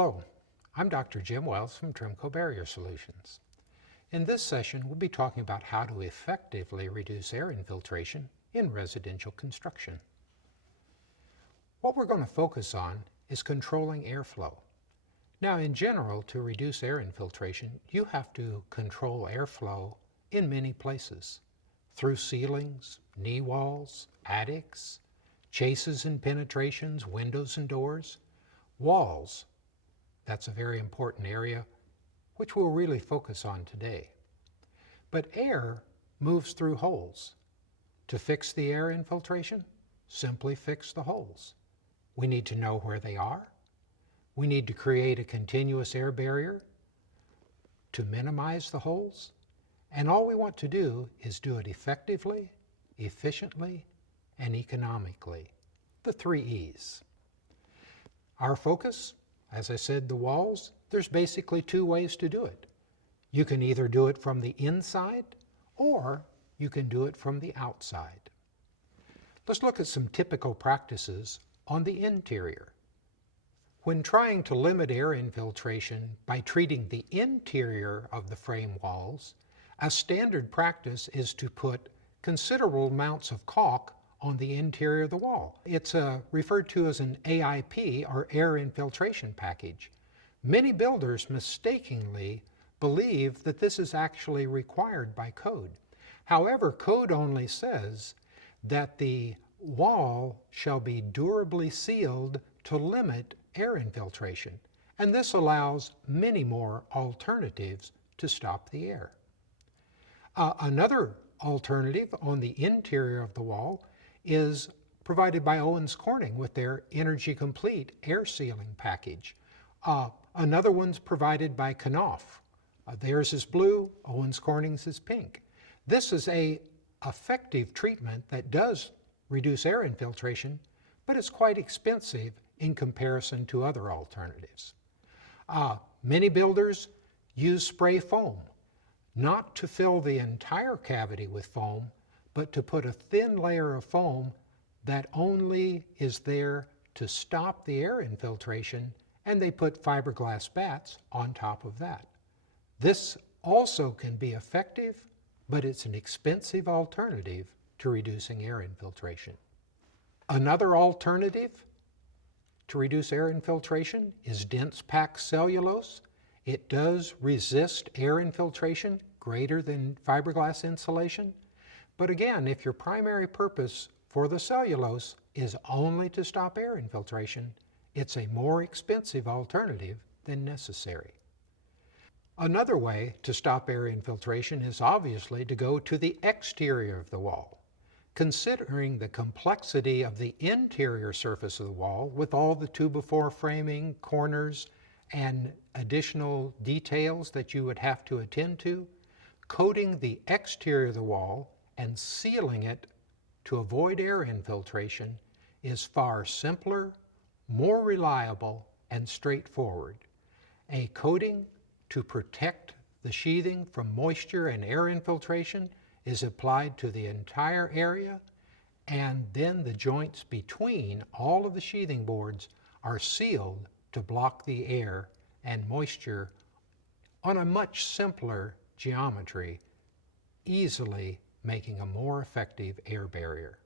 Hello, I'm Dr. Jim Wells from Tremco Barrier Solutions. In this session, we'll be talking about how to effectively reduce air infiltration in residential construction. What we're going to focus on is controlling airflow. Now, in general, to reduce air infiltration, you have to control airflow in many places, through ceilings, knee walls, attics, chases and penetrations, windows and doors, walls. That's a very important area, which we'll really focus on today. But air moves through holes. To fix the air infiltration, simply fix the holes. We need to know where they are. We need to create a continuous air barrier to minimize the holes. And all we want to do is do it effectively, efficiently, and economically. The 3 E's. Our focus, as I said, the walls, there's basically 2 ways to do it. You can either do it from the inside or you can do it from the outside. Let's look at some typical practices on the interior. When trying to limit air infiltration by treating the interior of the frame walls, a standard practice is to put considerable amounts of caulk on the interior of the wall. It's referred to as an AIP, or air infiltration package. Many builders mistakenly believe that this is actually required by code. However, code only says that the wall shall be durably sealed to limit air infiltration, and this allows many more alternatives to stop the air. Another alternative on the interior of the wall is provided by Owens Corning with their Energy Complete air sealing package. Another one's provided by Knauf. Theirs is blue, Owens Corning's is pink. This is an effective treatment that does reduce air infiltration, but it's quite expensive in comparison to other alternatives. Many builders use spray foam, not to fill the entire cavity with foam, but to put a thin layer of foam that only is there to stop the air infiltration, and they put fiberglass bats on top of that. This also can be effective, but it's an expensive alternative to reducing air infiltration. Another alternative to reduce air infiltration is dense packed cellulose. It does resist air infiltration greater than fiberglass insulation. But again, if your primary purpose for the cellulose is only to stop air infiltration, it's a more expensive alternative than necessary. Another way to stop air infiltration is obviously to go to the exterior of the wall. Considering the complexity of the interior surface of the wall with all the 2x4 framing, corners, and additional details that you would have to attend to, coating the exterior of the wall and sealing it to avoid air infiltration is far simpler, more reliable, and straightforward. A coating to protect the sheathing from moisture and air infiltration is applied to the entire area, and then the joints between all of the sheathing boards are sealed to block the air and moisture on a much simpler geometry, easily making a more effective air barrier.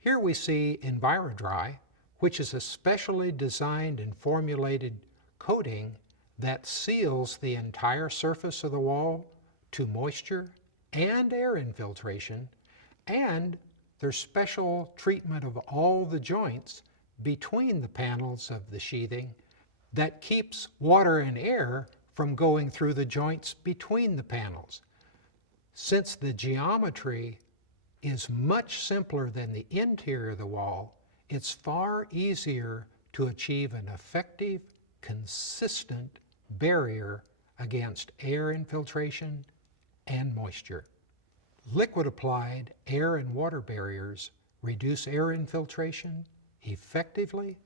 Here we see EnviroDry, which is a specially designed and formulated coating that seals the entire surface of the wall to moisture and air infiltration, and there's special treatment of all the joints between the panels of the sheathing that keeps water and air from going through the joints between the panels. Since the geometry is much simpler than the interior of the wall, it's far easier to achieve an effective, consistent barrier against air infiltration and moisture. Liquid applied air and water barriers reduce air infiltration effectively,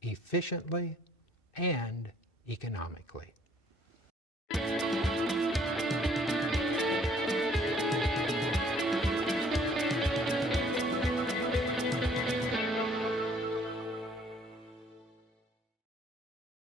efficiently, and economically.